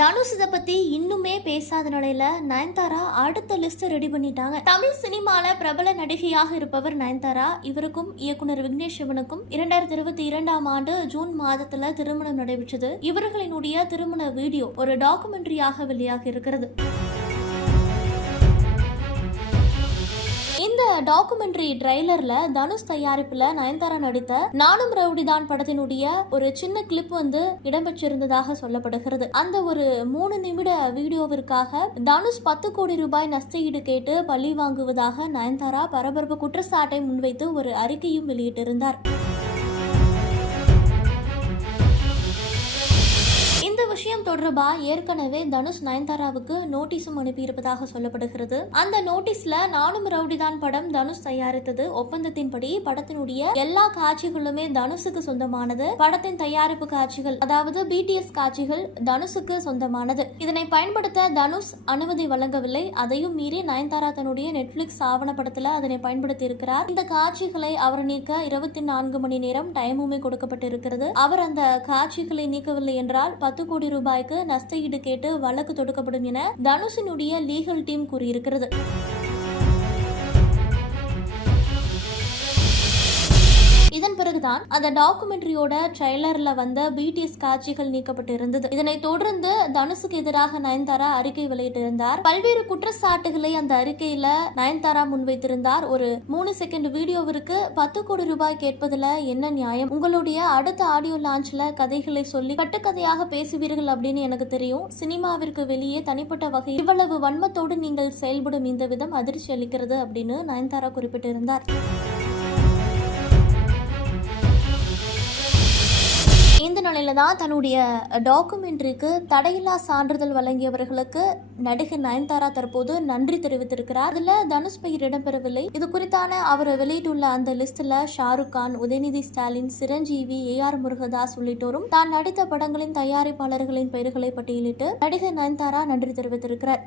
தனுஷ் இதை பத்தி இன்னுமே பேசாத நிலையில நயன்தாரா அடுத்த லிஸ்ட் ரெடி பண்ணிட்டாங்க. தமிழ் சினிமால பிரபல நடிகையாக இருப்பவர் நயன்தாரா. இவருக்கும் இயக்குனர் விக்னேஷ் சிவனுக்கும் 2022ஆம் ஆண்டு ஜூன் மாதத்துல திருமணம் நடைபெற்றது. இவர்களினுடைய திருமண வீடியோ ஒரு டாக்குமெண்ட்ரியாக வெளியாகி இருக்கிறது. இந்த டாக்குமெண்ட்ரி ட்ரைலர்ல தனுஷ் தயாரிப்புல நயன்தாரா நடித்த நானும் ரவுடிதான் படத்தினுடைய ஒரு சின்ன கிளிப் இடம்பெற்றிருந்ததாக சொல்லப்படுகிறது. அந்த ஒரு 3 நிமிட வீடியோவிற்காக தனுஷ் 10 கோடி ரூபாய் நஷ்டஈடு கேட்டு பழி வாங்குவதாக நயன்தாரா பரபரப்பு குற்றச்சாட்டை முன்வைத்து ஒரு அறிக்கையும் வெளியிட்டிருந்தார். இந்த விஷயம் தொடர்பா ஏற்கனவே தனுஷ் நயன்தாராவுக்கு நோட்டீஸும் அனுப்பியிருப்பதாக சொல்லப்படுகிறது. அந்த நோட்டீஸ்ல நானும் ரவுடிதான் படம் தனுஷ் தயாரித்தது. ஒப்பந்தத்தின்படி படத்தினுடைய எல்லா காட்சிகளுமே தனுஷுக்கு சொந்தமானது. படத்தின் தயாரிப்பு காட்சிகள், அதாவது BTS காட்சிகள் தனுஷுக்கு சொந்தமானது. இதனை பயன்படுத்த தனுஷ் அனுமதி வழங்கவில்லை. அதையும் மீறி நயன்தாரா தன்னுடைய நெட்ஃபிளிக்ஸ் ஆவணப்படத்துல அதனை பயன்படுத்தி இருக்கிறார். இந்த காட்சிகளை அவர் நீக்க 24 மணி நேரம் டைமுமே கொடுக்கப்பட்டிருக்கிறது. அவர் அந்த காட்சிகளை நீக்கவில்லை என்றால் 10 கோடி ரூபாய்க்கு நஷ்டஈடு கேட்டு வழக்கு தொடுக்கப்படும் என தனுஷினுடைய லீகல் டீம் கூறியிருக்கிறது. இதன் பிறகுதான் அந்த டாக்குமெண்ட்ரியோட ட்ரைலர்ல வந்த BTS காட்சிகள் நீக்கப்பட்டு இருந்தது. இதனை தொடர்ந்து தனுஷுக்கு எதிராக நயன்தாரா அறிக்கை வெளியிட்டிருந்தார். பல்வேறு குற்றச்சாட்டுகளை அந்த அறிக்கையில நயன்தாரா முன்வைத்திருந்தார். ஒரு 3 செகண்ட் வீடியோவிற்கு 10 கோடி ரூபாய் கேட்பதுல என்ன நியாயம்? உங்களுடைய அடுத்த ஆடியோ லான்ச்ல கதைகளை சொல்லி கட்டுக்கதையாக பேசுவீர்கள் அப்படின்னு எனக்கு தெரியும். சினிமாவிற்கு வெளியே தனிப்பட்ட வகை இவ்வளவு வன்மத்தோடு நீங்கள் செயல்படும் இந்த விதம் அதிர்ச்சி அளிக்கிறது அப்படின்னு நயன்தாரா குறிப்பிட்டிருந்தார். இந்த நிலையில தான் தன்னுடைய டாக்குமெண்ட்ரிக்கு தடையில்லா சான்றிதழ் வழங்கியவர்களுக்கு நடிகை நயன்தாரா தற்போது நன்றி தெரிவித்திருக்கிறார். அதுல தனுஷ் பெயர் இடம்பெறவில்லை. இது குறித்தான அவர் வெளியிட்டுள்ள அந்த லிஸ்ட்ல ஷாருக் கான், உதயநிதி ஸ்டாலின், சிரஞ்சீவி, AR முருகதாஸ் உள்ளிட்டோரும் தான் நடித்த படங்களின் தயாரிப்பாளர்களின் பெயர்களை பட்டியலிட்டு நடிகை நயன்தாரா நன்றி தெரிவித்திருக்கிறார்.